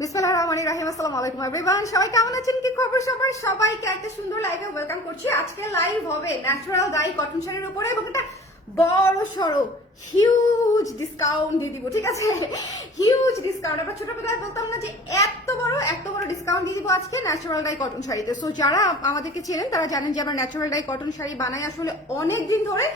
বিসমিল্লাহির রহমানির রহিম। আসসালামু আলাইকুম এভরিওয়ান, সবাই কেমন আছেন, কি খবর সবার? সবাইকে একটা সুন্দর লাইভে ওয়েলকাম করছি। আজকে লাইভ হবে ন্যাচারাল ডাই কটন শাড়ির উপরে এবং একটা বড় সড়ো হিউজ ডিসকাউন্ট দিয়ে দিব, ঠিক আছে? Huge discount. আমরা ছোটবেলায় বলতাম না যে এত বড় ডিসকাউন্ট দিয়ে দিব আজকে ন্যাচারাল ডাই কটন শাড়িতে। সো যারা আমাদেরকে চেনেন তারা জানেন যে আমরা ন্যাচারাল ডাই কটন শাড়ি বানাই আসলে অনেক দিন ধরে,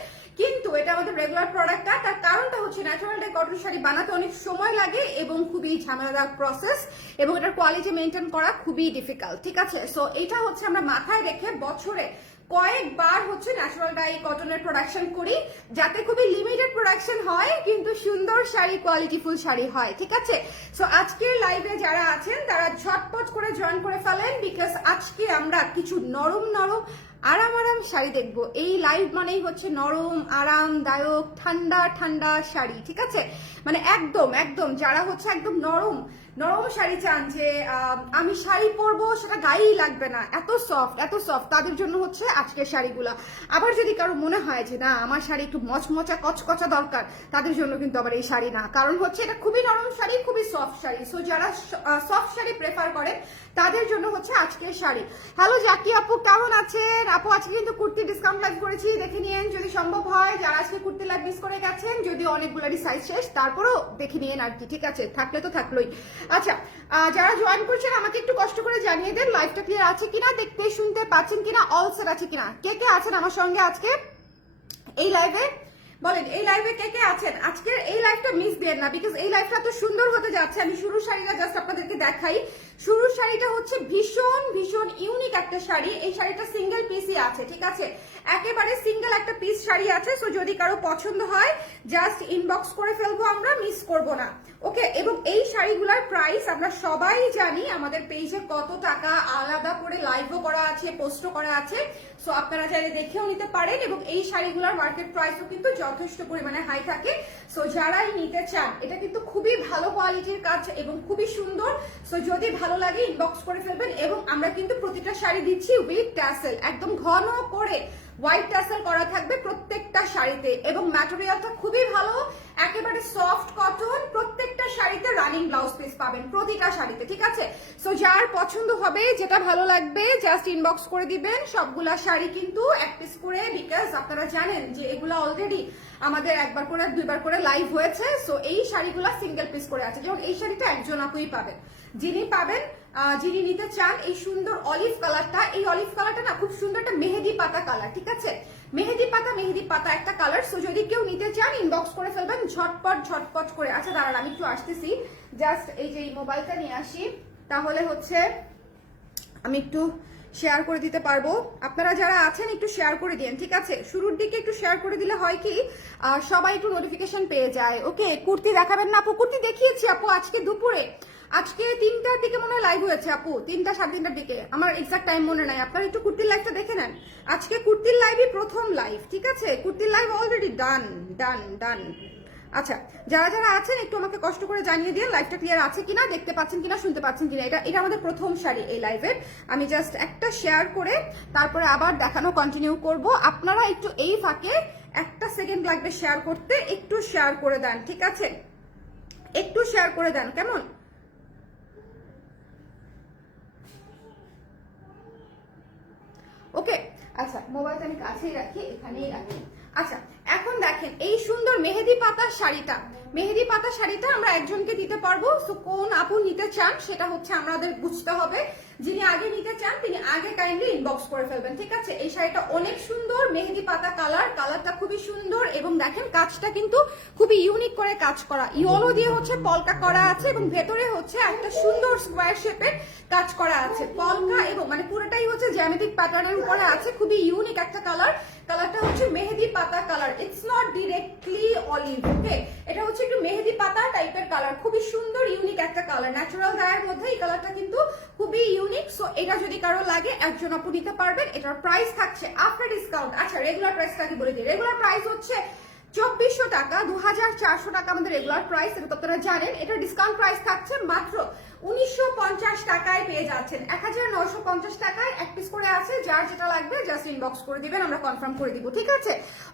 কিন্তু এটা আমাদের রেগুলার প্রোডাক্টটা। তার কারণটা হচ্ছে ন্যাচারাল ডাই কটন শাড়ি বানাতে অনেক সময় লাগে এবং খুবই ঝামেলাদায়ক প্রসেস এবং এটার কোয়ালিটি মেনটেন করা খুবই ডিফিকাল্ট, ঠিক আছে? সো এটা হচ্ছে আমরা মাথায় রেখে বছরে কয়েকবার হচ্ছে ন্যাচারাল ডাই কটনের প্রোডাকশন করি, যাতে খুবই লিমিটেড প্রোডাকশন হয় কিন্তু সুন্দর শাড়ি, কোয়ালিটিফুল শাড়ি হয়, ঠিক আছে? সো আজকের লাইভে যারা আছেন তারা ঝটপট করে জয়েন করে ফেলেন, বিকজ আজকে আমরা কিছু নরম নরম আরাম শাড়ি দেখবো। এই লাইভ মানেই হচ্ছে নরম, আরামদায়ক, ঠান্ডা ঠান্ডা শাড়ি, ঠিক আছে? মানে একদম একদম যারা হচ্ছে একদম নরম নরম শাড়ি চান, যে আমি শাড়ি পরবো সেটা গায়েই লাগবে না, এত সফট, তাদের জন্য হচ্ছে আজকের শাড়িগুলা। আবার যদি কারো মনে হয় যে না আমার শাড়ি একটু মচমচা কচকচা দরকার, তাদের জন্য কিন্তু আবার এই শাড়ি না, কারণ হচ্ছে এটা খুবই নরম শাড়ি, খুবই সফট শাড়ি। সো যারা সফট শাড়ি প্রেফার করেন তাদের জন্য হচ্ছে আজকের শাড়ি। হ্যালো জাকি আপু, কেমন আছেন? আপু আজকে কিন্তু কুর্তি ডিসকাউন্ট লাইভ করেছি, দেখে নিয়েন যদি সম্ভব হয়। যারা আজকে কুর্তি লাইভ মিস করে গেছেন, যদি অনেকগুলারই সাইজ শেষ, তারপরেও দেখে নিয়েন আর কি, ঠিক আছে? থাকলে তো থাকলোই। আচ্ছা, যারা জয়েন করছেন আমাকে একটু কষ্ট করে জানিয়ে দেন লাইভটা ক্লিয়ার আছে কিনা, দেখতে শুনতে পাচ্ছেন কিনা, অল সেট আছে কিনা, কে কে আছেন আমার সঙ্গে আজকে এই লাইভে? বলেন এই লাইভে কে কে আছেন? আজকের এই লাইভটা মিস দিয়েন না, বিকজ এই লাইভটা তো সুন্দর হতে যাচ্ছে। আমি শুরুর শাড়িটা জাস্ট আপনাদেরকে দেখাই। শুরুর শাড়িটা হচ্ছে ভীষণ ভীষণ ইউনিক একটা শাড়ি। এই শাড়িটা সিঙ্গেল পিসই আছে, ঠিক আছে? একেবারে সিঙ্গেল একটা পিস শাড়ি আছে। সো যদি কারো পছন্দ হয় জাস্ট ইনবক্স করে ফেলবো, আমরা মিস করব না, ওকে? এবং এই শাড়িগুলোর প্রাইস আমরা সবাই জানি, আমাদের পেজে কত টাকা আলাদা করে লাইভও করা আছে, পোস্টও করা আছে। সো আপনারা চাইলে দেখেও নিতে পারেন এবং এই শাড়িগুলোর মার্কেট প্রাইসও কিন্তু যথেষ্ট পরিমাণে হাই থাকে। সো যারাই নিতে চান, এটা কিন্তু খুবই ভালো কোয়ালিটির কাজ এবং খুবই সুন্দর। সো যদি ভালো লাগে ইনবক্স করে ফেলবেন। এবং আমরা কিন্তু প্রতিটা শাড়ি দিচ্ছি উইথ ট্যাসেল, একদম ঘন করে হোয়াইট ট্যাসেল করা থাকবে প্রত্যেকটা শাড়িতে এবং ম্যাটেরিয়ালটা খুবই ভালো, একেবারে সফট কটন। প্রত্যেকটা শাড়িতে রানিং ব্লাউজ পিস পাবেন প্রতিটা শাড়িতে, ঠিক আছে? সো যার পছন্দ হবে, যেটা ভালো লাগবে জাস্ট ইনবক্স করে দিবেন। সবগুলা শাড়ি কিন্তু এক পিস করে, বিকজ আপনারা জানেন যে এগুলা অলরেডি আমাদের একবার করে দুইবার করে লাইভ হয়েছে। সো এই শাড়িগুলা সিঙ্গেল পিস করে আছে। যেমন এই শাড়িটা একজন আপুই পাবেন, যিনি নিতে চান এই সুন্দর অলিভ কালারটা। এই অলিভ কালারটা না খুব সুন্দর একটা মেহেদি পাতা কালার, ঠিক আছে? মেহেদি পাতা একটা কালার। সো যদি কেউ নিতে চান ইনবক্স করে ফেলবেন ঝটপট করে। আচ্ছা দাঁড়ান, আমি একটু আসতেছি, জাস্ট এই যে এই মোবাইলটা নিয়ে আসি, তাহলে হচ্ছে আমি একটু শেয়ার করে দিতে পারবো। আপনারা যারা আছেন একটু শেয়ার করে দিন, ঠিক আছে? শুরুর দিকে একটু শেয়ার করে দিলে হয় কি সবাই একটু নোটিফিকেশন পেয়ে যায়। ওকে, কুর্তি দেখাবেন না আপু? কুর্তি দেখিয়েছি আপু আজকে দুপুরে, আজকে 3টার দিকে মনে হয় লাইভ হয়েছে আপু, 3টা 3:30টার দিকে, আমার এক্সাক্ট টাইম মনে নাই। আপনারা একটু কুর্তির লাইভটা দেখে নেন। আজকে কুর্তির লাইভই প্রথম লাইভ, ঠিক আছে? কুর্তির লাইভ অলরেডি ডান। আচ্ছা, যারা যারা আছেন একটু আমাকে কষ্ট করে জানিয়ে দিন লাইভটা ক্লিয়ার আছে কিনা, দেখতে পাচ্ছেন কিনা, শুনতে পাচ্ছেন কিনা। এটা আমাদের প্রথম শাড়ি এই লাইভের। আমি জাস্ট একটা শেয়ার করে তারপরে আবার দেখানো কন্টিনিউ করব। আপনারা একটু এই ফাঁকে একটা সেকেন্ড লাগবে শেয়ার করতে, একটু শেয়ার করে দেন, ঠিক আছে? একটু শেয়ার করে দেন, কেমন? ওকে, আচ্ছা মোবাইলটা আমি কাছেই রাখি, এখানেই রাখি। আচ্ছা, এখন দেখেন এই সুন্দর মেহেদি পাতা শাড়িটা আমরা একজনকে দিতে পারবো। সো কোন আপু নিতে চান সেটা হচ্ছে আমাদের বুঝতে হবে। যিনি আগে নিতে চান তিনি আগে কাইন্ডলি ইনবক্স করে ফেলবেন, ঠিক আছে? এই শাড়িটা অনেক সুন্দর, মেহেদি পাতা কালারটা খুবই সুন্দর এবং দেখেন কাজটা কিন্তু খুবই ইউনিক করে কাজ করা। ইয়েলো দিয়ে হচ্ছে পলকা করা আছে এবং ভেতরে হচ্ছে একটা সুন্দর স্কোয়ার শেপের কাজ করা আছে পলকা, এবং মানে পুরোটাই হচ্ছে জ্যামিতিক প্যাটার্নের উপরে আছে। খুবই ইউনিক একটা কালারটা হচ্ছে মেহেদি পাতা colour. It's not directly olive, okay? এটা হচ্ছে একটু মেহেদি পাতা টাইপের কালার, খুবই সুন্দর ইউনিক একটা কালার। ন্যাচারাল ডায়ের মধ্যে এই কালারটা কিন্তু খুবই ইউনিক। সো এটা যদি কারো লাগে একজন আপু নিতে পারবেন। এটার প্রাইস থাকছে আফটার ডিসকাউন্ট। আচ্ছা, রেগুলার প্রাইসটা কি বলে দিই। রেগুলার প্রাইস হচ্ছে 2400 টাকা, 2400 টাকা আমাদের রেগুলার প্রাইস, এটা তো আপনারা জানেন। এটার ডিসকাউন্ট প্রাইস থাকছে মাত্র 1950 টাকায় পেয়ে যাচ্ছেন। 1950 টাকায় এক পিস করে আছে, যার যেটা লাগবে জাস্ট ইনবক্স করে দিবেন, আমরা কনফার্ম করে দিব, ঠিক আছে?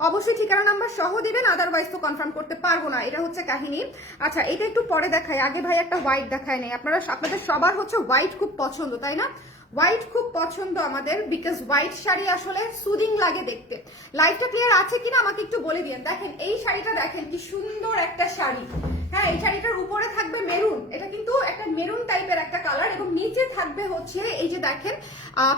অবশ্যই ঠিকানা নাম্বার সহ দিবেন, আদারওয়াইজ তো কনফার্ম করতে পারবো না, এটা হচ্ছে কাহিনী। আচ্ছা, এটা একটু পরে দেখাই, আগে ভাই একটা হোয়াইট দেখায় নেই। আপনাদের সবার হচ্ছে হোয়াইট খুব পছন্দ, তাই না? হোয়াইট খুব পছন্দ আমাদের, বিকজ হোয়াইট শাড়ি আসলে সুদিং লাগে দেখতে। লাইটটা ক্লিয়ার আছে কিনা আমাকে একটু বলে দিন। দেখেন এই শাড়িটা, দেখেন কি সুন্দর একটা শাড়ি। হ্যাঁ, এই শাড়িটার উপরে থাকবে মেরুন, এটা কিন্তু একটা মেরুন টাইপের একটা কালার, এবং নিচে থাকবে হচ্ছে এই যে দেখেন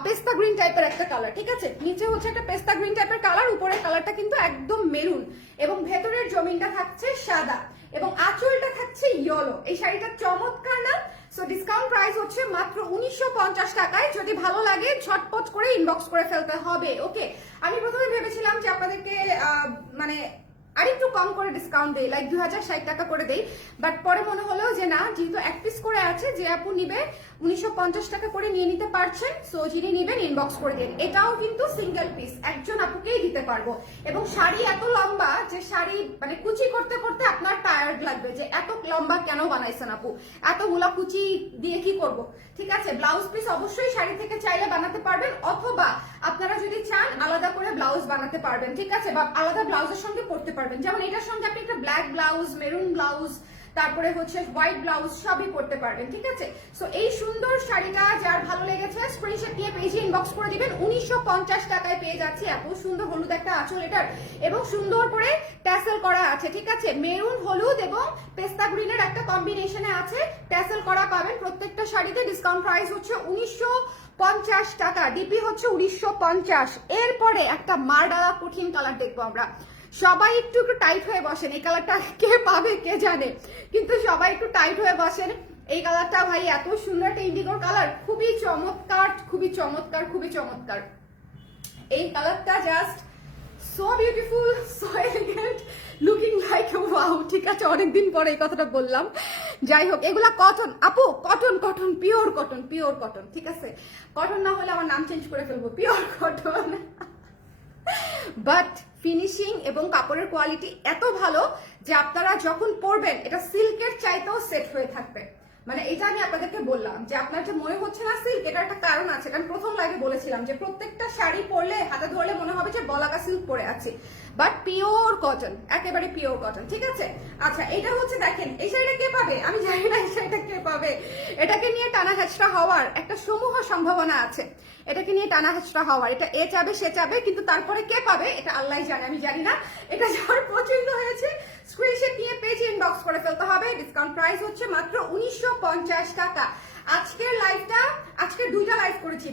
পেস্তা গ্রিন টাইপের একটা কালার, ঠিক আছে? নিচে হচ্ছে একটা পেস্তা গ্রিন টাইপের কালার, উপরের কালারটা কিন্তু একদম মেরুন, এবং ভেতরের জমিনটা থাকছে সাদা, এবং আঁচলটা থাকছে ইয়েলো। এই শাড়িটা চমৎকার না? সো ডিসকাউন্ট প্রাইস হচ্ছে মাত্র 1950 টাকায়। যদি ভালো লাগে ঝটপট করে ইনবক্স করে ফেলতে হবে, ওকে? আমি প্রথমে ভেবেছিলাম যে আপনাদেরকে মানে আরেকটু কম করে ডিসকাউন্ট দেই, লাইক 2060 টাকা করে দেই, বাট পরে মনে হলো যে না, যেহেতু এক পিস করে আছে, যে আপু নিবে 1950 টাকা করে নিয়ে নিতে পারছেন, সো যিনি নিবেন ইনবক্স করে দিন। এটাও কিন্তু সিঙ্গেল পিস, একজন আপুকেই দিতে পারবো। এবং শাড়ি এত লম্বা যে শাড়ি মানে কুচি করতে করতে আপনার টায়ার্ড লাগবে, যে এত লম্বা কেন বানাইছেন আপু, এতগুলা কুচি দিয়ে কি করব, ঠিক আছে? ব্লাউজ পিস অবশ্যই শাড়ি থেকে চাইলে বানাতে পারবেন, অথবা আপনারা যদি চান আলাদা করে ব্লাউজ বানাতে পারবেন, ঠিক আছে? বা আলাদা ব্লাউজের সঙ্গে পরতে পারবেন, যেমন এটার সঙ্গে আপনি একটা ব্ল্যাক ব্লাউজ, মেরুন ব্লাউজ, তারপরে হচ্ছে হোয়াইট ব্লাউজ সবই পরতে পারবেন, ঠিক আছে? সো এই সুন্দর শাড়িটা যার ভালো লেগেছে স্ক্রিনশট নিয়ে পেজে ইনবক্স করে দিবেন। 1950 টাকায় পেয়ে যাচ্ছি। এত সুন্দর হলুদ একটা আঁচল এটার, এবং সুন্দর করে ট্যাসেল করা আছে, ঠিক আছে? মেরুন, হলুদ এবং পেস্তা গ্রিনের একটা কম্বিনেশনে আছে, ট্যাসেল করা পাবেন প্রত্যেকটা শাড়িতে। ডিসকাউন্ট প্রাইস হচ্ছে 1950 টাকা, ডিপি হচ্ছে 1950। এরপরে একটা মারডালা কঠিন কালার দেখবো আমরা। সবাই একটু একটু টাইট হয়ে বসেন, এই কালারটা কে পাবে কে জানে, কিন্তু সবাই একটু টাইট হয়ে বসেন। এই কালারটা ভাই এত সুন্দর একটা ইন্ডিগোর কালার, খুবই চমৎকার, খুবই চমৎকার, খুবই চমৎকার। এই কালারটা just so beautiful, so elegant, looking like wow, ঠিক আছে? অনেকদিন পরে এই কথাটা বললাম। যাই হোক, এগুলা কটন আপু, cotton, cotton, pure cotton, pure cotton, ঠিক আছে? কটন না হলে আমার নাম চেঞ্জ করে ফেলবো, পিওর কটন। বাট ফিনিশিং এবং কাপড়ের কোয়ালিটি এত ভালো যে আপনারা যখন পরবেন এটা সিল্কের চাইতেও সেট হয়ে থাকবে। মানে এটা আমি আপনাদেরকে বললাম যে আপনার যে মনে হচ্ছে না সিল্ক, এটার একটা কারণ আছে, কারণ প্রথম লাইভে বলেছিলাম যে প্রত্যেকটা শাড়ি পরলে হাতে ধরলে মনে হবে যে বলাকা সিল্ক পরে আছে, বাট পিওর কটন, একেবারে পিওর কটন, ঠিক আছে? আচ্ছা, এটা হচ্ছে দেখেন, এই শাড়িটা কে পাবে আমি জানি না, এই শাড়িটা কে পাবে। এটাকে নিয়ে টানা হেঁচড়া হওয়ার একটা সমূহ সম্ভাবনা আছে, এটাকে নিয়ে টানা হেঁচড়া হওয়ার, এটা এ চাবে সে চাবে, কিন্তু তারপরে কে পাবে এটা আল্লাহ জানে, আমি জানি না। এটা যার পছন্দ হয়েছে স্ক্রিনশট নিয়ে পেজে ইনবক্স করে ফেলতে হবে। ডিসকাউন্ট প্রাইস হচ্ছে মাত্র 1950 টাকা। আজকের লাইভটা, আজকে দুইটা লাইভ করেছি,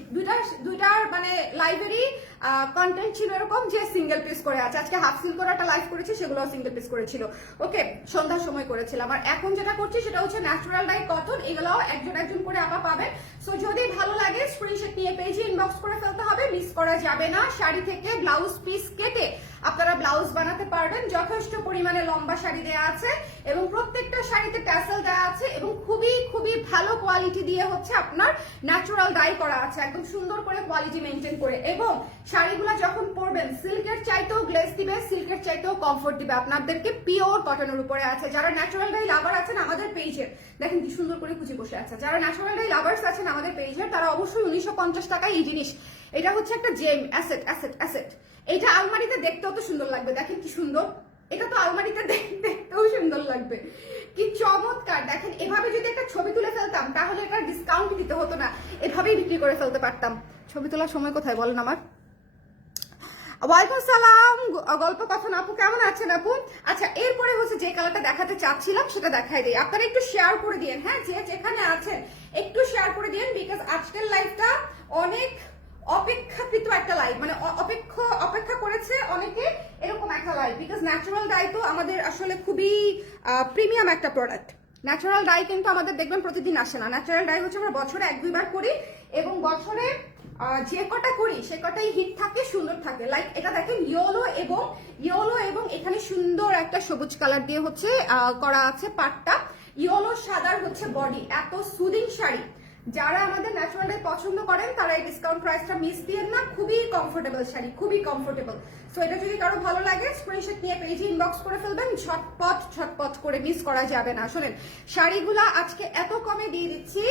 দুইটার মানে লাইভেরই কন্টেন্ট ছিল এরকম যে সিঙ্গেল পিস করে আছে। আজকে হাফ সিল করে একটা লাইভ করেছি, সেগুলো সিঙ্গেল পিস করেছিল, ওকে? সন্ধ্যার সময় করেছিলাম। আর এখন যেটা করছি সেটা হচ্ছে ন্যাচারাল ডাই কটন, এগুলোও একজন একজন করে আপা পাবেন। সো যদি ভালো লাগে স্ক্রিনশট নিয়ে পেজে ইনবক্স করে ফেলতে হবে, মিস করা যাবে না। শাড়ি থেকে ব্লাউজ পিস কেটে আপনারা ব্লাউজ বানাতে পারবেন, যথেষ্ট পরিমাণে লম্বা শাড়ি দেওয়া আছে, এবং প্রত্যেকটা শাড়িতে ট্যাসেল দেওয়া আছে, এবং খুবই খুবই ভালো কোয়ালিটি দিয়ে হচ্ছে আপনার ন্যাচারাল ডাই করা আছে, একদম সুন্দর করে কোয়ালিটি মেনটেন করে। এবং শাড়িগুলো যখন পরবেন সিল্কের চাইতেও গ্লেজ দিবে, সিল্কের চাইতেও কমফোর্ট দিবে আপনাদেরকে, পিওর কটনের উপরে আছে। যারা ন্যাচারাল ডাই লাভার আছেন আমাদের পেজে, দেখেন কি সুন্দর করে কুচি বসে আছে, যারা ন্যাচারাল ডাই লাভার্স আছেন আমাদের পেজে, তারা অবশ্যই 1950 টাকায় এই জিনিস। এটা হচ্ছে একটা জেম, অ্যাসেট, অ্যাসেট, অ্যাসেট। এটা আলমারিতে দেখতেও তো সুন্দর লাগবে, দেখেন কি সুন্দর, এটা তো আলমারিতে দেখতেও সুন্দর লাগবে, কি চমৎকার। দেখেন এভাবে যদি একটা ছবি তুলে ফেলতাম তাহলে এটা ডিসকাউন্ট দিতে হতো না, এভাবেই বিক্রি করে ফেলতে পারতাম। ছবি তোলার সময় কোথায় বলেন আমার? ওয়ালাইকুম সালাম, গল্প কথন আপু, কেমন আছেন আপু? আচ্ছা, এরপরে হচ্ছে যে কালারটা দেখাতে চাচ্ছিলাম সেটা দেখাই দিই। আপনারা একটু শেয়ার করে দিন, হ্যাঁ, যে যেখানে আছেন একটু শেয়ার করে দিন, বিকজ আজকের লাইভটা অনেক অপেক্ষাকৃত একটা লাইভ, মানে অপেক্ষা করেছে অনেকে এরকম একটা লাইভ, বিকজ ন্যাচারাল ডাই তো আমাদের আসলে খুবই প্রিমিয়াম একটা প্রোডাক্ট। ন্যাচারাল ডাই কিন্তু আমাদের দেখবেন প্রতিদিন আসে না, ন্যাচারাল ডাই হচ্ছে আমরা বছরে 1-2 বার করি, এবং বছরে যে কটা করি সে কটাই হিট থাকে, সুন্দর থাকে। লাইক এটা দেখেন ইয়েলো এবং এখানে সুন্দর একটা সবুজ কালার দিয়ে হচ্ছে করা আছে পাটটা, ইয়েলো সাদার হচ্ছে বডি, এত সুদিং শাড়ি, যারা আমাদের ন্যাচারাল ডাই পছন্দ করেন তারা এই ডিসকাউন্ট প্রাইসটা মিস দিয়েন না, খুবই কমফোর্টেবল শাড়ি, খুবই কমফোর্টেবল। সো এটা যদি কারো ভালো লাগে স্ক্রিনশট নিয়ে পেজে ইনবক্স করে ফেলবেন, ঝটপট ঝটপট করে মিস করা যাবে না। শোনেন, শাড়িগুলা আজকে এত কমে দিয়ে দিচ্ছি,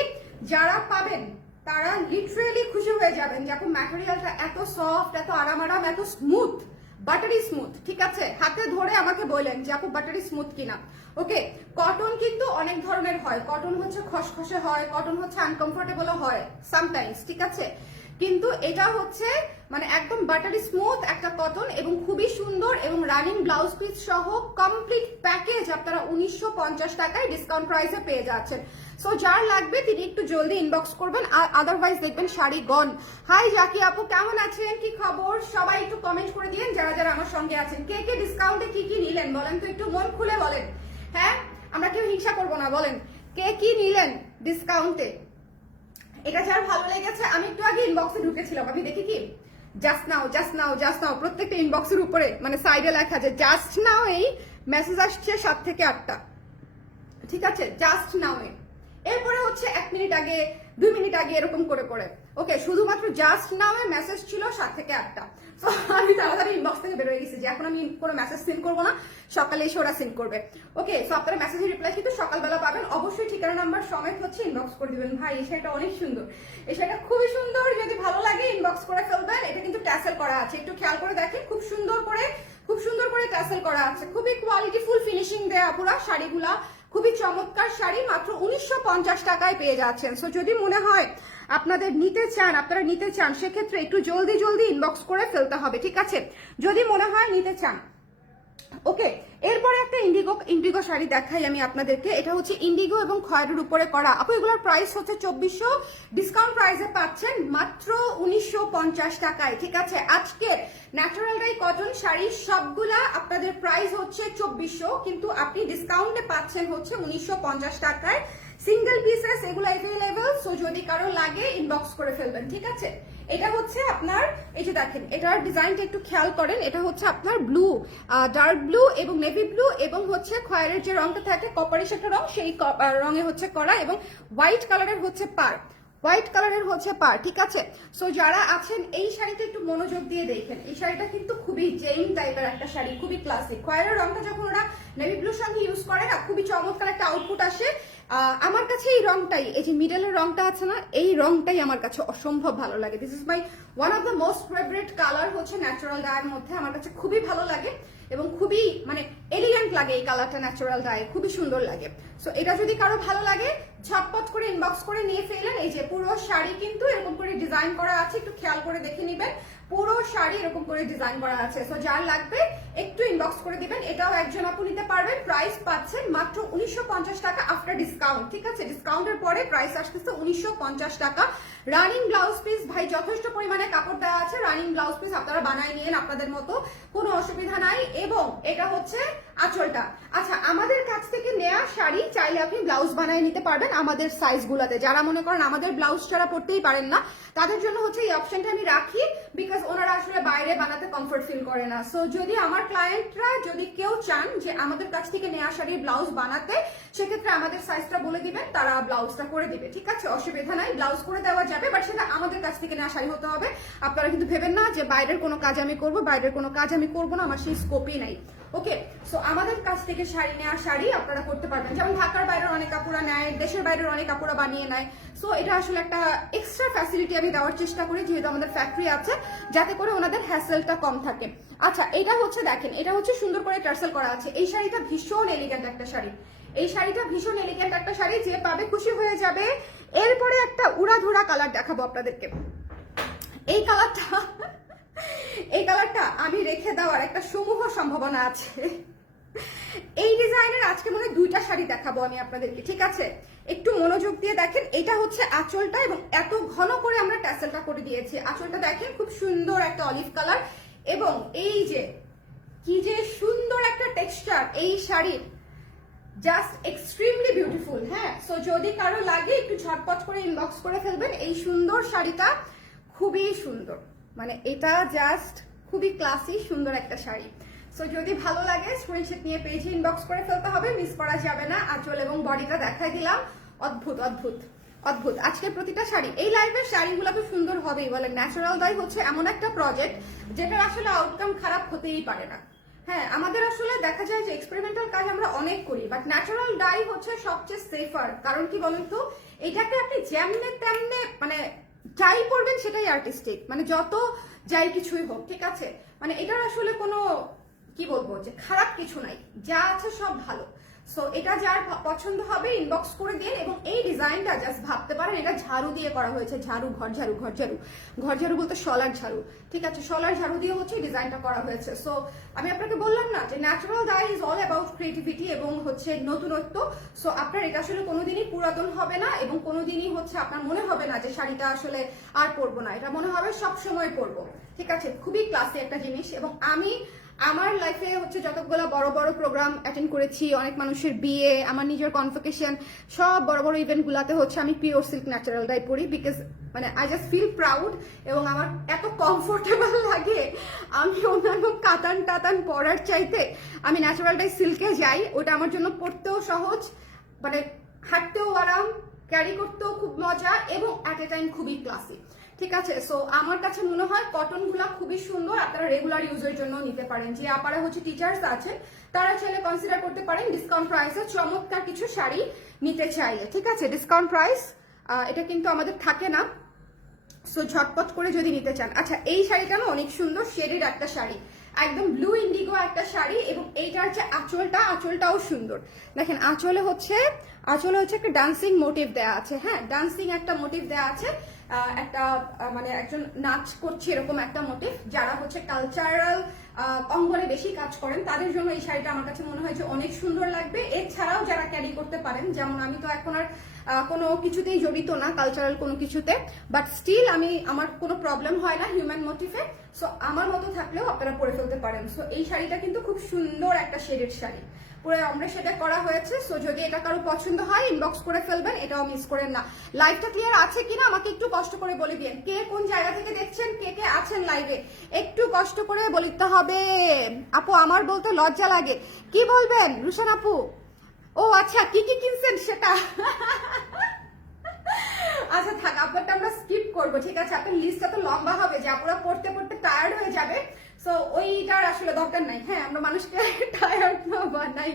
যারা পাবেন তারা লিটারেলি খুশি হয়ে যাবেন যে আপু ম্যাটেরিয়ালটা এত সফট, এত আরাম, এত স্মুথ, বাটারি স্মুথ। ঠিক আছে, হাতে ধরে আমাকে বললেন যে আপু বাটারি স্মুথ কিনা। ওকে, কটন কিন্তু অনেক ধরনের হয়, কটন হচ্ছে খসখসে হয়, কটন হচ্ছে আনকমফোর্টেবল হয় সামটাইমস, ঠিক আছে, কিন্তু এটা হচ্ছে মানে একদম বাটারি স্মুথ একটা কটন এবং খুবই সুন্দর এবং রানিং ব্লাউজ পিস সহ কমপ্লিট প্যাকেজ আপনারা 1950 টাকায় ডিসকাউন্ট প্রাইসে পেয়ে যাচ্ছেন। সো যার লাগবে তিনি একটু জলদি ইনবক্স করবেন, আর আদারওয়াইজ দেখবেন শাড়ি গন। হাই জাকি আপু, কেমন আছেন, কি খবর? সবাই একটু কমেন্ট করে দিন যারা যারা আমার সঙ্গে আছেন। কে কে ডিসকাউন্টে কি কি নিলেন বলেন তো, একটু মন খুলে বলেন। হ্যাঁ, আমরা কেউ হিংসা করবো না, বলেন কে কি নিলেন ডিসকাউন্টে। এটা যার ভালো লেগেছে, আমি একটু আগে ইনবক্সে ঢুকেছিলাম, আমি দেখি কি just now just now just now, প্রত্যেকটা ইনবক্সের উপরে মানে সাইডে লেখা আছে জাস্ট নাও, এই মেসেজ আসছে 7 থেকে 8টা, ঠিক আছে, জাস্ট নাও। এরপরে হচ্ছে 1 মিনিট আগে, 2 মিনিট আগে, এরকম করে করে। ওকে, শুধুমাত্র জাস্ট নাও এ মেসেজ ছিল 7 থেকে 8টা। তো আমি তাড়াতাড়ি ইনবক্স থেকে বেরোয় গেছি যে এখন আমি কোনো মেসেজ সেন্ড করবো না, সকালে এসে ওরা সেন্ড করবে। ওকে, সো আপনারা মেসেজের রিপ্লাই কিন্তু সকালবেলা পাবেন, অবশ্যই ঠিকানা নাম্বার সমেত হচ্ছে ইনবক্স করে দিবেন। ভাই এই শাড়িটা অনেক সুন্দর, এই শাড়িটা খুবই সুন্দর, যদি ভালো লাগে ইনবক্স করে ফেলবেন। এটা কিন্তু ট্যাসেল করা আছে, একটু খেয়াল করে দেখেন, খুব সুন্দর করে ট্যাসেল করা আছে, খুবই কোয়ালিটিফুল ফিনিশিং দেয়া পুরা শাড়িগুলা, খুবই চমৎকার শাড়ি, মাত্র 1950 টাকায় পেয়ে যাচ্ছেন। সো যদি মনে হয় আপনারা নিতে চান সেক্ষেত্রে একটু জলদি ইনবক্স করে ফেলতে হবে, ঠিক আছে, যদি মনে হয় নিতে চান। ওকে, এরপরে একটা ইন্ডিগো শাড়ি দেখাই আমি আপনাদেরকে। এটা হচ্ছে ইন্ডিগো এবং খয়েরের উপরে করা। আপু এগুলোর প্রাইস হচ্ছে 2400, ডিসকাউন্ট প্রাইসে পাচ্ছেন মাত্র 1950 টাকায়, ঠিক আছে। আজকে ন্যাচারাল ডাই কটন শাড়ি সবগুলা আপনাদের প্রাইস হচ্ছে 2400, কিন্তু আপনি ডিসকাউন্টে পাচ্ছেন হচ্ছে 1950 টাকায়। সিঙ্গেল পিসেস এগুলো অ্যাভেলেবল, সো যদি কারো লাগে ইনবক্স করে ফেলবেন, ঠিক আছে। এটা হচ্ছে আপনার, এই যে দেখেন এটার ডিজাইনটা একটু খেয়াল করেন, এটা হচ্ছে আপনার ব্লু, ডার্ক ব্লু এবং নেভি ব্লু এবং হচ্ছে খয়েরের যে রংটা থাকে কপারিশ একটা রং, সেই রঙে হচ্ছে করা, এবং হোয়াইট কালারের হচ্ছে পার, ঠিক আছে। সো যারা আছেন এই শাড়িটা একটু মনোযোগ দিয়ে দেখেন, এই শাড়িটা কিন্তু খুবই জেইন টাইপের একটা শাড়ি, খুবই ক্লাসিক। খয়েরের রংটা যখন ওরা নেভি ব্লুর সঙ্গে ইউজ করে না, খুবই চমৎকার একটা আউটপুট আসে। আমার কাছে এই রংটাই, এই যে মিডলের রংটা আছে না, এই রংটাই আমার কাছে অসম্ভব ভালো লাগে। This is my one of the most favourite colour, হচ্ছে ন্যাচারাল ডায়ের মধ্যে আমার কাছে খুবই ভালো লাগে এবং খুবই মানে এলিগেন্ট লাগে এই কালারটা, ন্যাচারাল ডায়ে খুবই সুন্দর লাগে। সো এটা যদি কারো ভালো লাগে ঝটপট করে ইনবক্স করে নিয়ে ফেলেন। এই যে পুরো শাড়ি কিন্তু এরকম করে ডিজাইন করা আছে, একটু খেয়াল করে দেখে নিবেন, পুরো শাড়ি এরকম করে ডিজাইন করা আছে। সো যার লাগবে একটু ইনবক্স করে দিবেন। এটাও একজন আপু নিতে পারবেন, প্রাইস পাচ্ছেন মাত্র 1950 টাকা আফটার ডিসকাউন্ট, ঠিক আছে। ডিসকাউন্টের পরে প্রাইস আসতেছে 1950 টাকা। রানিং ব্লাউজ পিস, ভাই যথেষ্ট পরিমাণে কাপড় দেওয়া আছে, রানিং ব্লাউজ পিস আপনারা বানাই নিয়েন আপনাদের মতো, কোনো অসুবিধা নাই। এবং এটা হচ্ছে আঁচলটা। আচ্ছা, আমাদের কাছ থেকে নেওয়া শাড়ি চাইলে আপনি ব্লাউজ বানায় নিতে পারবেন আমাদের সাইজগুলোতে। যারা মনে করেন আমাদের ব্লাউজ ছাড়া পড়তেই পারেন না, তাদের জন্য হচ্ছে এই অপশনটা আমি রাখি, বিকজ ওনারা আসলে বাইরে বানাতে কমফোর্ট ফিল করে না। সো যদি আমার ক্লায়েন্টরা যদি কেউ চান যে আমাদের কাছ থেকে নেওয়া শাড়ির ব্লাউজ বানাতে, সেক্ষেত্রে আমাদের সাইজটা বলে দিবেন, তারা ব্লাউজটা করে দিবে, ঠিক আছে, অসুবিধা নাই, ব্লাউজ করে দেওয়া যাবে, বাট সেটা আমাদের কাছ থেকে নেওয়া শাড়ি হতে হবে। আপনারা কিন্তু ভেবেন না যে বাইরের কোনো কাজ আমি করবো, বাইরের কোনো কাজ আমি করবো না, আমার সেই স্কোপই নাই। ওকে, সো আমাদের কাছ থেকে শাড়ি নেওয়া শাড়ি আপনারা করতে পারবেন, যেমন ঢাকার বাইরের অনেক কাপড়া নেয়, দেশের বাইরের অনেক কাপড়া বানিয়ে নেয়। সো এটা আসলে একটা এক্সট্রা ফ্যাসিলিটি আমি দেওয়ার চেষ্টা করি, যেহেতু আমাদের ফ্যাক্টরি আছে, যাতে করে ওনাদের হ্যাসেলটা কম থাকে। আচ্ছা, এটা হচ্ছে দেখেন, এটা হচ্ছে সুন্দর করে টার্সেল করা আছে। এই শাড়িটা ভীষণ এলিগেন্ট একটা শাড়ি, এই শাড়িটা ভীষণ এলিগেন্ট একটা শাড়ি, যে পাবে খুশি হয়ে যাবে। এরপরে একটা উড়াধুরা কালার দেখাবো আপনাদেরকে। এই কালারটা আমি রেখে দেওয়ার একটা সমূহ সম্ভাবনা আছে। এই ডিজাইনের আজকে মনে হয় 2টা শাড়ি দেখাবো আমি আপনাদেরকে, ঠিক আছে, একটু মনোযোগ দিয়ে দেখেন। এটা হচ্ছে আঁচলটা এবং এত ঘন করে আমরা ট্যাসেলটা করে দিয়েছি। আঁচলটা দেখেন খুব সুন্দর একটা অলিভ কালার, এবং এই যে কি যে সুন্দর একটা টেক্সচার এই শাড়ির, জাস্ট এক্সট্রিমলি বিউটিফুল। হ্যাঁ, সো যদি কারো লাগে একটু ঝটপট করে ইনবক্স করে ফেলবেন। এই সুন্দর শাড়িটা খুবই সুন্দর, মানে এটা জাস্ট খুবই ক্লাসি সুন্দর একটা শাড়ি। সো যদি ভালো লাগে স্ক্রিনশট নিয়ে পেজে ইনবক্স করে ফেলতে হবে, মিস করা যাবে না। আঁচল এবং বডিটা দেখাই দিলাম, অদ্ভুত অদ্ভুত অদ্ভুত। আজকের প্রতিটা শাড়ি, এই লাইভের শাড়িগুলো তো সুন্দর হবেই বলেন। ন্যাচারাল ডাই হচ্ছে এমন একটা প্রজেক্ট যেটার আসলে আউটকাম খারাপ হতেই পারে না। হ্যাঁ, আমাদের আসলে দেখা যায় যে এক্সপেরিমেন্টাল কাজ আমরা অনেক করি, বাট ন্যাচারাল ডাই হচ্ছে সবচেয়ে সেফার। কারণ কি বলেন তো, এটাকে আপনি যেমনে তেমনে মানে যাই করবেন সেটাই আর্টিস্টিক, মানে যত যাই কিছুই হোক, ঠিক আছে। মানে এটার আসলে কোনো কি বলবো যে খারাপ কিছু নাই, যা আছে সব ভালো। সো এটা যার পছন্দ হবে ইনবক্স করে দিন। এবং এই ডিজাইনটা জাস্ট ভাবতে পারেন এটা ঝাড়ু দিয়ে করা হয়েছে, ঝাড়ু, ঘর ঝাড়ু, ঘর ঝাড়ু, ঘর ঝাড়ু বলতে শলার ঝাড়ু, ঠিক আছে, শলার ঝাড়ু দিয়ে হচ্ছে ডিজাইনটা করা হয়েছে। সো আমি আপনাকে বললাম না যে natural die is all about creativity এবং হচ্ছে নতুনত্ব। সো আপনার এটা আসলে কোনোদিনই পুরাতন হবে না এবং কোনোদিনই হচ্ছে আপনার মনে হবে না যে শাড়িটা আসলে আর পরবো না, এটা মনে হবে সব সময় পরবো, ঠিক আছে। খুবই ক্লাসি একটা জিনিস। এবং আমি আমার লাইফে হচ্ছে যতগুলো বড় বড় প্রোগ্রাম অ্যাটেন্ড করেছি, অনেক মানুষের বিয়ে, আমার নিজের কনভোকেশন, সব বড় বড় ইভেন্টগুলোতে হচ্ছে আমি পিওর সিল্ক ন্যাচারাল ডাই পরি, বিকজ মানে আই জাস্ট ফিল প্রাউড এবং আমার এত কমফোর্টেবল লাগে। আমি অন্যান্য কাতান টাতান পরার চাইতে আমি ন্যাচারাল ডাই সিল্কে যাই, ওটা আমার জন্য পরতেও সহজ, মানে হাঁটতেও আরাম, ক্যারি করতেও খুব মজা এবং অ্যাট এ টাইম খুবই ক্লাসি, ঠিক আছে। সো আমার কাছে মনে হয় কটন গুলা খুবই সুন্দর, আপনারা রেগুলার ইউজের জন্য নিতে পারেন। যে আপারা হচ্ছে টিচার্স আছেন তারা চাইলে কনসিডার করতে পারেন ডিসকাউন্ট প্রাইসে চমৎকার কিছু শাড়ি নিতে চাইলে, ঠিক আছে। ডিসকাউন্ট প্রাইস এটা কিন্তু আমাদের থাকে না, সো ঝটপট করে যদি নিতে চান। আচ্ছা, এই শাড়িটা না অনেক সুন্দর, শেডেড একটা শাড়ি, একদম ব্লু ইন্ডিগো একটা শাড়ি। এবং এইটার যে আঁচলটাও সুন্দর। দেখেন আঁচলে হচ্ছে একটা ডান্সিং মোটিভ দেওয়া আছে। হ্যাঁ, ডান্সিং একটা মোটিভ দেওয়া আছে, একটা মানে একজন নাচ করছে এরকম একটা মোটিভ। যারা হচ্ছে কালচারাল অঙ্গনে বেশি কাজ করেন তাদের জন্য এই শাড়িটা আমার কাছে মনে হয় যে অনেক সুন্দর লাগবে। এছাড়াও যারা ক্যারি করতে পারেন, যেমন আমি তো এখন আর কোনো কিছুতেই জড়িত না, কালচারাল কোনো কিছুতে, বাট স্টিল আমার কোনো প্রবলেম হয় না হিউম্যান মোটিভে। সো আমার মতো থাকলেও আপনারা পরে ফেলতে পারেন। সো এই শাড়িটা কিন্তু খুব সুন্দর একটা শেডেড শাড়ি, পুরো আমরা সেটা করা হয়েছে। সো যদি এটা কারো পছন্দ হয় ইনবক্স করে ফেলবেন, এটাও মিস করেন না। লাইভটা ক্লিয়ার আছে কিনা আমাকে একটু কষ্ট করে বলে দিন। কে কোন জায়গা থেকে দেখছেন, কে কে আছেন লাইভে, একটু কষ্ট করে বলিতে হবে। আপু আমার বলতে লজ্জা লাগে, কি বলবেন রুশান আপু? ও আচ্ছা, কি কি কিনছেন সেটা আচ্ছা থাক, আপনারটা আমরা স্কিপ করবো, ঠিক আছে। আপনার লিস্টটা তো লম্বা হবে যে আপনারা পড়তে পড়তে টায়ার্ড হয়ে যাবে। সো ওইটার আসলে দরকার নাই। হ্যাঁ, আমরা মানুষকে টায়ার্ড না বানাই,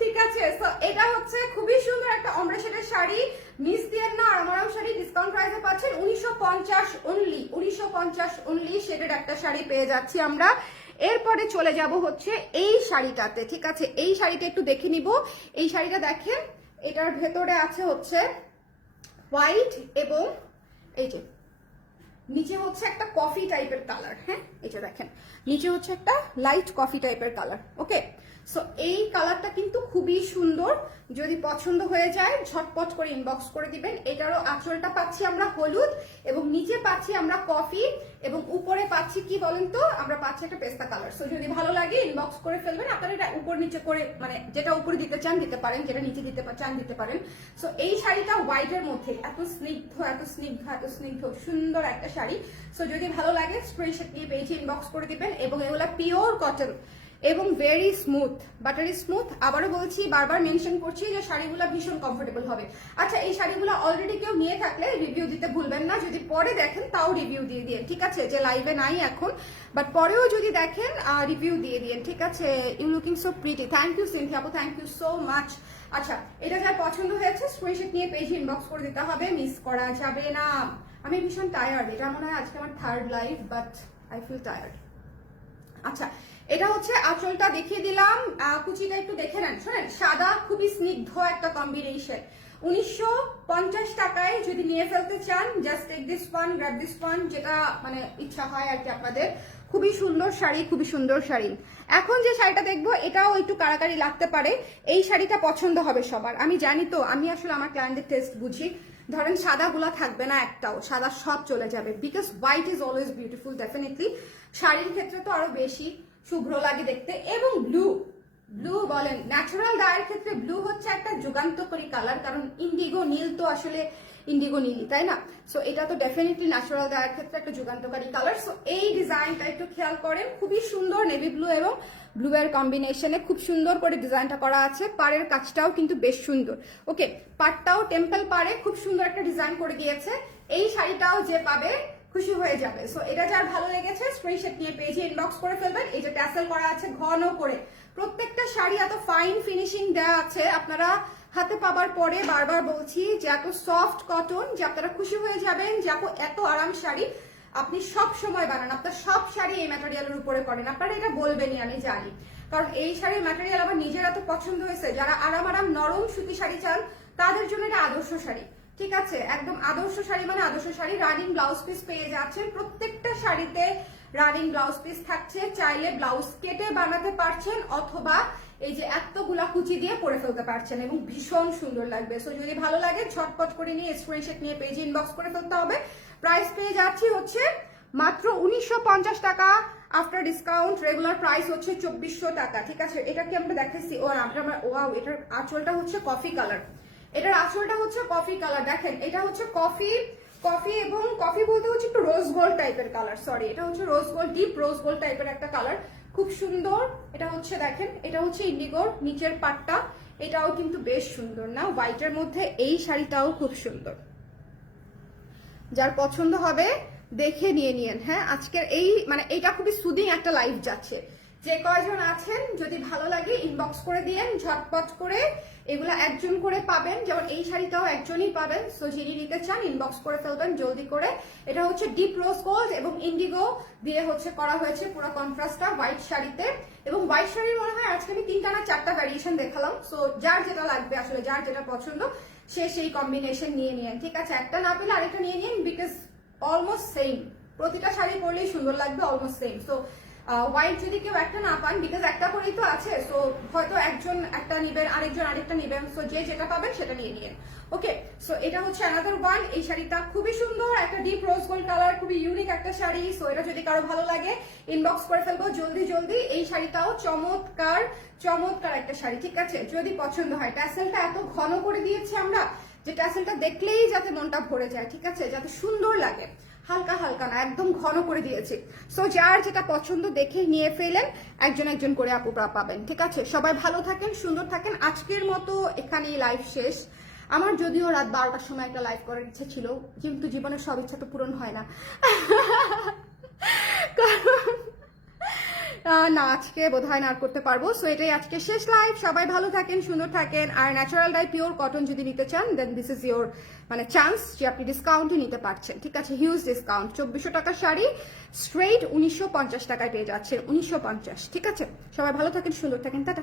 ঠিক আছে। সো এটা হচ্ছে খুবই সুন্দর একটা অমরা শেডের শাড়ি, মিস দিয়েন না। আর আমারও শাড়ি ডিসকাউন্ট প্রাইসে পাচ্ছেন 1950 অনলি, 1950 অনলি শেডের একটা শাড়ি পেয়ে যাচ্ছি আমরা। এরপরে চলে যাব হচ্ছে এই শাড়িটাতে, ঠিক আছে। এই শাড়িটা একটু দেখে নিব। এই শাড়িটা দেখেন, এটার ভেতরে আছে হচ্ছে হোয়াইট এবং এই যে নিচে হচ্ছে একটা কফি টাইপের কালার। হ্যাঁ, এটা দেখেন নিচে হচ্ছে একটা লাইট কফি টাইপের কালার। ওকে, সো এই কালারটা কিন্তু খুবই সুন্দর। যদি পছন্দ হয়ে যায় ঝটপট করে ইনবক্স করে দিবেন। এটারও আঁচলটা পাচ্ছি আমরা হলুদ এবং নিচে পাচ্ছি আমরা কফি এবং উপরে পাচ্ছি কি বলেন তো, আমরা পাচ্ছি একটা পেস্তা কালার। সো যদি ভালো লাগে ইনবক্স করে ফেলবেন। আপনারা এটা উপর নিচে করে মানে যেটা উপরে দিতে চান দিতে পারেন, যেটা নিচে দিতে চান দিতে পারেন। সো এই শাড়িটা হোয়াইটের মধ্যে এত স্নিগ্ধ এত স্নিগ্ধ এত স্নিগ্ধ সুন্দর একটা শাড়ি। সো যদি ভালো লাগে স্ক্রিনশট নিয়ে পেজে ইনবক্স করে দিবেন। এবং এগুলা পিওর কটন এবং ভেরি স্মুথ, বাটারি স্মুথ। আবারও বলছি, বারবার মেনশন করছি যে শাড়িগুলো ভীষণ কমফোর্টেবল হবে। আচ্ছা, এই শাড়িগুলো অলরেডি কেউ নিয়ে থাকলে রিভিউ দিতে ভুলবেন না। যদি পরে দেখেন তাও রিভিউ দিয়ে দিন, ঠিক আছে। যে লাইভে নাই এখন, বাট পরেও যদি দেখেন রিভিউ দিয়ে দিন, ঠিক আছে। You looking so pretty, thank you Cynthia আপু, থ্যাংক ইউ সো মাচ। আচ্ছা, এটা যার পছন্দ হয়েছে স্ক্রিনশট নিয়ে পেজে ইনবক্স করে দিতে হবে, মিস করা যাবে না। আমি ভীষণ টায়ার্ড, এটা মনে হয় আজকে আমার third live, but I feel tired. আচ্ছা, এটা হচ্ছে আঁচলটা দেখিয়ে দিলাম, কুচিটা একটু দেখে নেন। শোনেন, সাদা খুবই স্নিগ্ধ একটা কম্বিনেশন। 1950 টাকায় যদি নিয়ে ফেলতে চান, just take this one, grab this one, যেটা মানে ইচ্ছা হয় আর কি আপনাদের। খুবই সুন্দর শাড়ি, খুবই সুন্দর শাড়ি। এখন যে শাড়িটা দেখবো এটাও একটু কারাকারি লাগতে পারে। এই শাড়িটা পছন্দ হবে সবার, আমি জানি। তো আমি আসলে আমার ক্লায়েন্টদের টেস্ট বুঝি। ধরেন সাদাগুলা থাকবে না একটাও, সাদা সব চলে যাবে, because white is always beautiful definitely. শাড়ির ক্ষেত্রে তো আরো বেশি শুভ্র লাগে দেখতে। এবং ব্লু বলেন, ন্যাচারাল ডায়ের ক্ষেত্রে ব্লু হচ্ছে একটা যুগান্তকারী কালার, কারণ ইন্ডিগো নীল তো আসলে ইন্ডিগো নীলি, তাই না? সো এটা তো ডেফিনেটলি ন্যাচারাল ডাইয়ের ক্ষেত্রে একটা যুগান্তকারী কালার। সো এই ডিজাইনটা একটু খেয়াল করেন, খুবই সুন্দর নেভি ব্লু এবং ব্লু এর কম্বিনেশনে খুব সুন্দর করে ডিজাইনটা করা আছে। পাড়ের কাজটাও কিন্তু বেশ সুন্দর। ওকে, পাড়টাও টেম্পল পাড়ে খুব সুন্দর একটা ডিজাইন করে দিয়েছে। এই শাড়িটাও যে পাবে খুশি হয়ে যাবে। সো এটা যার ভালো লেগেছে স্ক্রিনশট নিয়ে পেজে ইনবক্স করে ফেলবেন। এই যে ট্যাসেল করা আছে ঘন করে, প্রত্যেকটা শাড়ি এত ফাইন ফিনিশিং দেওয়া আছে, আপনারা হাতে পাবার পরে বারবার বলছি যে এত সফট কটন যে আপনারা খুশি হয়ে যাবেন যে আপু এত আরাম শাড়ি আপনি সব সময় বানান, আপনার সব শাড়ি এই ম্যাটেরিয়ালের উপরে করেন, আপনারা এটা বলবেনই আমি জানি, কারণ এই শাড়ির ম্যাটেরিয়াল আমার নিজের এত পছন্দ হয়েছে। যারা আরাম আরাম নরম সুতি শাড়ি চান তাদের জন্য এটা আদর্শ শাড়ি, ঠিক আছে? একদম আদর্শ শাড়ি মানে আদর্শ শাড়ি। রানিং ব্লাউজ পিস পেয়ে যাচ্ছেন, প্রত্যেকটা শাড়িতে রানিং ব্লাউজ পিস থাকছে, চাইলে ব্লাউজ কেটে বানাতে পারছেন অথবা এই যে এতগুলা কুচি দিয়ে পরে ফেলতে পারছেন এবং ভীষণ সুন্দর লাগবে। সো যদি ভালো লাগে ঝটপট করে নিয়ে স্ক্রিনশট নিয়ে পেজে ইনবক্স করে ফেলতে হবে। প্রাইস পেয়ে যাচ্ছি হচ্ছে মাত্র 1950 টাকা আফটার ডিসকাউন্ট। রেগুলার প্রাইস হচ্ছে 2400 টাকা, ঠিক আছে? এটা কি আমরা দেখতেছি? ওয়াও, এটার আঁচলটা হচ্ছে কফি কালার, এটার আঁচলটা হচ্ছে কফি কালার। দেখেন এটা হচ্ছে কফি এবং কফি বলতে হচ্ছে একটু রোজ গোল্ড টাইপের কালার, সরি এটা হচ্ছে rose gold, deep rose gold টাইপের একটা কালার, খুব সুন্দর। এটা হচ্ছে দেখেন, এটা হচ্ছে ইন্ডিগোর নিচের পাটটা, এটাও কিন্তু বেশ সুন্দর না? হোয়াইটের মধ্যে এই শাড়িটাও খুব সুন্দর। যার পছন্দ হবে দেখে নিয়ে নিয়েন। হ্যাঁ, আজকের এই মানে এইটা খুবই সুদিং একটা লাইভ যাচ্ছে। যে কয়জন আছেন যদি ভালো লাগে ইনবক্স করে দিয়েন ঝটপট করে, এগুলা একজন করে পাবেন, যেমন এই শাড়িটাও একজনই পাবেন। সো যিনি নিতে চান ইনবক্স করে ফেলবেন জলদি করে। এটা হচ্ছে ডিপ রোজ গোল্ড এবং ইন্ডিগো দিয়ে হচ্ছে করা হয়েছে পুরো কন্ট্রাস্টটা হোয়াইট শাড়িতে। এবং হোয়াইট শাড়ির মনে হয় আজকে আমি 3টা না 4টা ভ্যারিয়েশন দেখালাম। সো যার যেটা লাগবে আসলে, যার যেটা পছন্দ সে সেই কম্বিনেশন নিয়ে নিয়েন, ঠিক আছে? একটা না পেলে আরেকটা নিয়ে নিন, বিকজ অলমোস্ট সেম, প্রতিটা শাড়ি পরলেই সুন্দর লাগবে, অলমোস্ট সেম। সো হোয়াইট যদি কেউ একটা না পান, বিকজ একটা করেই তো আছে, সো হয়তো একজন একটা নিবেন, আরেকজন আরেকটা নিবেন, সো যে যেটা পাবেন সেটা নিয়ে নিয়েন। ওকে, সো এটা হচ্ছে অ্যানাদার ওয়ান। এই শাড়িটা খুবই সুন্দর, একটা ডিপ রোজ গোল্ড কালার, খুবই ইউনিক একটা শাড়ি। সো এটা যদি কারো ভালো লাগে ইনবক্স করে ফেলবো জলদি জলদি। এই শাড়িটাও চমৎকার চমৎকার একটা শাড়ি, ঠিক আছে? যদি পছন্দ হয়। ট্যাসেলটা এত ঘন করে দিয়েছি আমরা যে ট্যাসেলটা দেখলেই যাতে মনটা ভরে যায়, ঠিক আছে? যাতে সুন্দর লাগে, হালকা হালকা না, একদম ঘন করে দিয়েছি। সো যার যেটা পছন্দ দেখে নিয়ে ফেলেন, একজন একজন করে আপুরা পাবেন, ঠিক আছে? সবাই ভালো থাকেন, সুন্দর থাকেন। আজকের মতো এখানেই লাইভ শেষ। আমার যদিও রাত 12টার সময় একটা লাইভ করার ইচ্ছা ছিল, কিন্তু জীবনের সব ইচ্ছা তো পূরণ হয় না। কারণ না, আজকে বোধহয় না আর করতে পারবো। সো এটাই আজকে শেষ লাইভ। সবাই ভালো থাকেন, সুন্দর থাকেন। আর ন্যাচারাল ডাই পিওর কটন যদি নিতে চান দেন দিস ইজ ইয়োর মানে চান্স যে আপনি ডিসকাউন্টে নিতে পারছেন, ঠিক আছে? Huge discount. 2400 টাকার শাড়ি স্ট্রেইট 1950 টাকায় পেয়ে যাচ্ছেন, 1950, ঠিক আছে? সবাই ভালো থাকেন, সুন্দর থাকেন, টাটা।